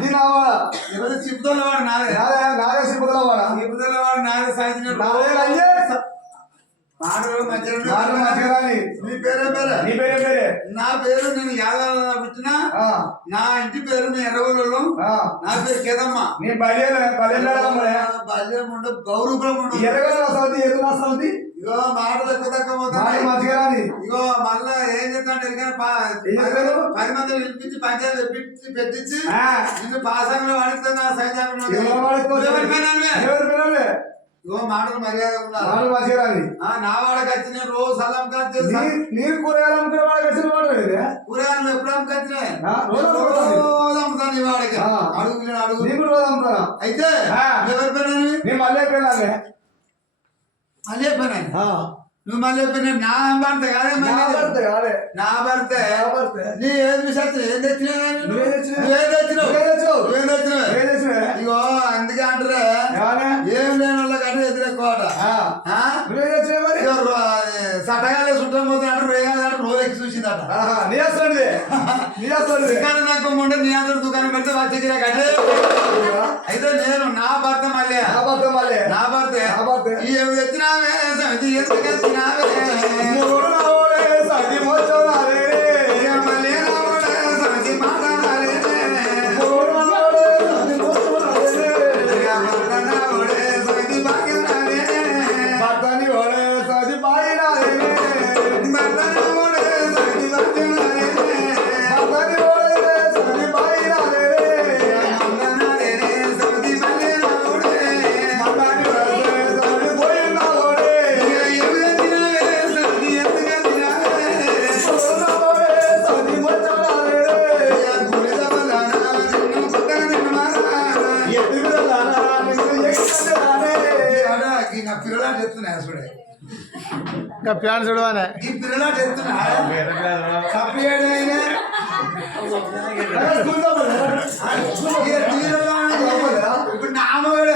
ఇది నావాడా ఎవరు చిప్పుదల వాడు నాదే నాదే సిబ్బుదల వాడా చిప్పుదల వాడు నాదే సాధించిన నాదే రంజే మాటలు మంచిగా నీ పేరే నీ పేరే నా పేరు నేను యాదవ పుట్టిన నా ఇంటి పేరు మీ ఎర్రగోళ్ళు నా పేరు కేదమ్మ నీ బాల్యం ఉండదు గౌరవం ఉండదు ఎర్రగోళ్ళ సౌతి ఎదురు నా సౌతి ఇగో మాటలు ఎక్కువ తక్కువ పోతాయి మంచిగా ఇగో మళ్ళా ఏం చెప్తాడు 10 మంది పిలిపించి పంచాయతీ పెట్టించి నిన్ను పాసంలో వాడిస్తున్నా సైతాంలో ఇగో మాటలు మర్యాద ఉండాలి నా వాడకి వచ్చిన రోజు సలం కాదు నీరు కూరగాయలు అమ్ముకునే వాడికి వచ్చిన వాడు కూరగాయలు ఎప్పుడు అమ్ముకొచ్చినాయి రోజు అమ్ముతాను ఈ వాడికి అడుగు నీకు రోజు అమ్ముతాను అయితే ఎవరి పని నేను మళ్ళీ అయిపోయినా మళ్ళీ పని నువ్వు మళ్ళీ చెప్పిన నా భర్త కాదే నా భర్త నీ ఏం విషయం ఏం తెచ్చినావు ఇగో అందుకే అంటారే ఏం లేని వాళ్ళకి అంటే ఎదురెక్కువట సటగాలే చుట్టం పోతే అంటారు రేగాలి అంటే రోజు ఎక్కి చూసిందట దుకాణం నాకు ఉండే నీ అందరూ దుకాణం పెడితే వచ్చి కట్టే అయితే నేను నా భర్త మళ్ళీ నా భర్త ఏమి తెచ్చినావే ఎందుకు తెచ్చినావే సది మోచాలే మళ్ళీ సది మాట్లాడాలి ప్యాన్ చూడవానే ఈ పిల్లలు చెప్తున్నా ఇప్పుడు నామోడు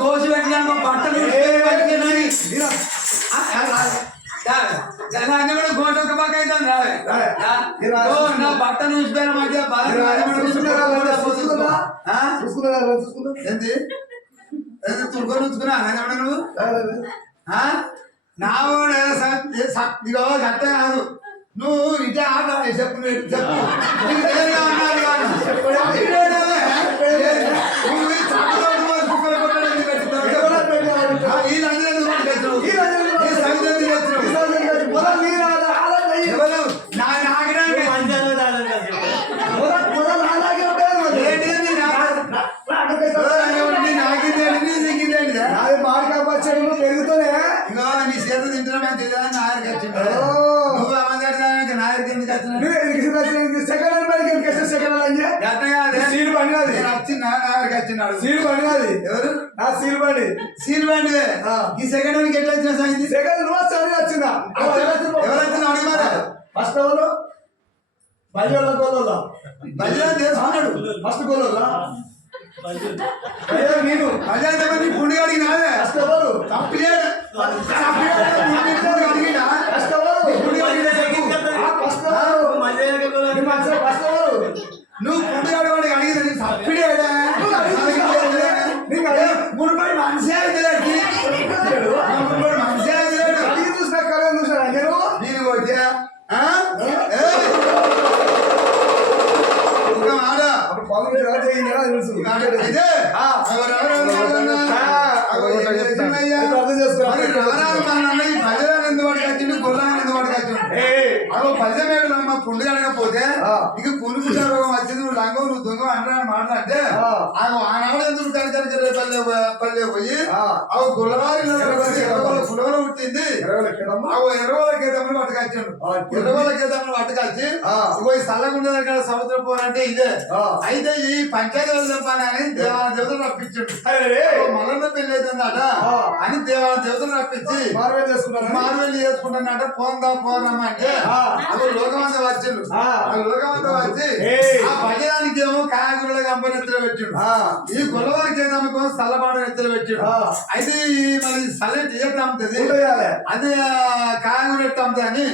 కోసి పెట్టినా బట్టలు కూడా గోట ఒక పక్క అయితే నా బట్ట చూసిపోయిన మధ్య ఏంటి తుడుకొని ఉంచుకున్నా నువ్వు నా ఇగో గట్ట కాదు నువ్వు ఇటే ఆట చెప్పు పెరుగుతూనే ఇగో నీ చేత తింటున్నా నాయకు వచ్చింది నువ్వు అమ్మ నాయకు ఎందుకు వచ్చినాడు సీల్ బండి వచ్చిందా నాయకు వచ్చినాడు సీల్ బండి అది ఎవరు నా సీల్ బండి ఈ సెకండ్ హ్యాండ్కి ఎట్లా వచ్చిన సాగింది సెకండ్ వచ్చిందా ఎవరు వచ్చినా అడిగి మరి ఫస్ట్ ఎవరు బయ్యోళ్ళ గోళ్ళ బయ్యో చేసుకున్నాడు ఫస్ట్ గోళ్ళ నేను నీ పుండి అడిగి నాదే కష్టపడు నువ్వు పుండి అడిగి అడిగింది తప్పిడేడా మునుపడి మనిషి మనిషి అడిగి చూసిన కళ చూసారా నేను నేను వచ్చా పల్లెమేడులమ్మ పుండు కడకపోతే ఇక కునుకుంటా రోగం వచ్చింది నువ్వు లంగం నువ్వు దొంగ అంటారని మాట్లాడితే ఆనాడు ఎందుకు కనికరించే పల్లె పోయి అవి గుల్లవారి గుల్లవర పుట్టింది ఎర్రగోళ్ళ గీతమ్మని పట్టుకొచ్చాడు ఎర్రగోళ్ళ గీతమ్మని పట్టుకొచ్చి ఇగో ఈ సల్లగుండ దగ్గర సముద్రం పోరంటే ఇదే అయితే ఈ పంచాయతీ వాళ్ళు చెప్పాలని దేవాలయ దేవతలు రప్పించాడు మల్లన్న పెళ్లి అవుతుందట అని దేవాలయ దేవతలు రప్పించి మార్వెల్లి చేసుకుంటానట పోందా పోరమ్మా అంటే అది లోకమంతా వచ్చిండు లోకమంతా వచ్చి ఆ భజన బల్లదానికి ఏమో కాయగూరల కంపెనీ ఎత్తులు పెట్టిండు ఈ గొల్లవారికి ఏమో సల్లబాడు ఎత్తులు పెట్టిండు అయితే ఈ మరి సల్లెట్ ఏట్ అమ్ముతుంది అది కాయగూర ఎట్టు అమ్ముతుంది అని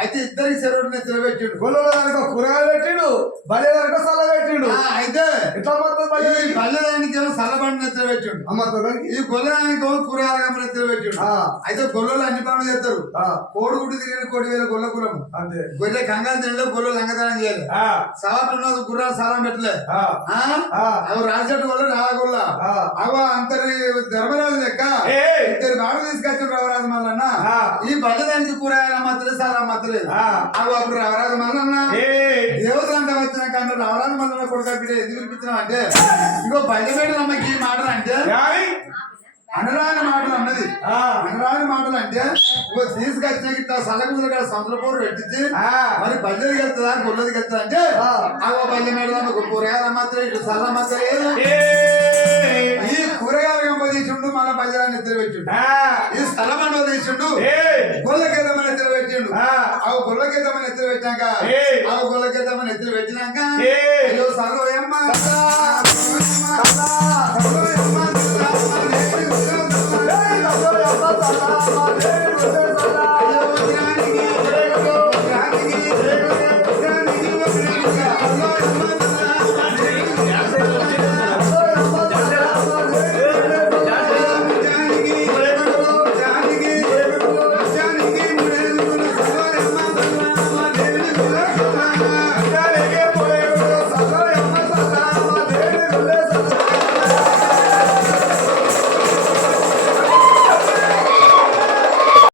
అయితే ఇద్దరికి చెరువు ఎత్తులు పెట్టిండు గొల్లలో దానికి కూరగాయలు పెట్టిండు బలి దానికి సల్ల పెట్టిండు అయితే ఎట్లా అమ్ముతుంది ఈ బల్లదానికి ఏమో సల్లబాడు ఎత్తులు పెట్టిండు అమ్ముతుంది ఈ గొల్లదానికి ఏమో కూరగాయల కంపెనీ ఎత్తులు పెట్టిండు అయితే గొల్లలు అన్ని పనులు చేస్తారు కోడిగుడ్డు తిరిగిన 1,00,000 గొల్ల కులం అంతే గొర్రె కంగాలు తినలే గొర్రెలు లంగతనం చేయాలి సవాట్లు ఉన్నది గుర్రాలు సాలం పెట్టలే అవి రాజట్టు వల్ల రాగొల్ల అవ అంతరి ధర్మరాజు లెక్క ఇద్దరు బాగా తీసుకొచ్చిన రవరాజు మల్లన్న ఈ బల్లదానికి కూరగాయలు అమ్మతలే సార్ అమ్మతలేదు అవి అప్పుడు రవరాజు మల్లన్న దేవత అంతా వచ్చినాక అన్న రవరాజు మల్లన్న కొడుక బిడ్డ ఎందుకు పిలిపించినావు అంటే ఇంకో బయటపేటలు అమ్మకి ఈ మాటలు అంటే అనరాని మాటలు అన్నది అనరాని మాటలు అంటే తీసుకొచ్చిన ఇట్లా సలగుందల కాడ సంతలపూరు పెట్టించి మరి బల్లెదికి వెళ్తుందా గొల్లదికి వెళ్తుందా అంటే అవ బల్లె మేడలు కూరగాయలు అమ్మతారు ఇటు సల్ల అమ్మతారు ఈ కూరగాయలు గంప తీసిండు మన బల్లెదాన్ని ఎత్తులు పెట్టిండు ఈ స్థలం అండో తీసిండు గొల్లకేద్దామని ఎత్తులు పెట్టిండు అవి గొల్లకేద్దామని ఎత్తులు పెట్టాక అవి గొల్లకేద్దామని ఎత్తులు పెట్టినాక అయ్యో సర్వయమ్మ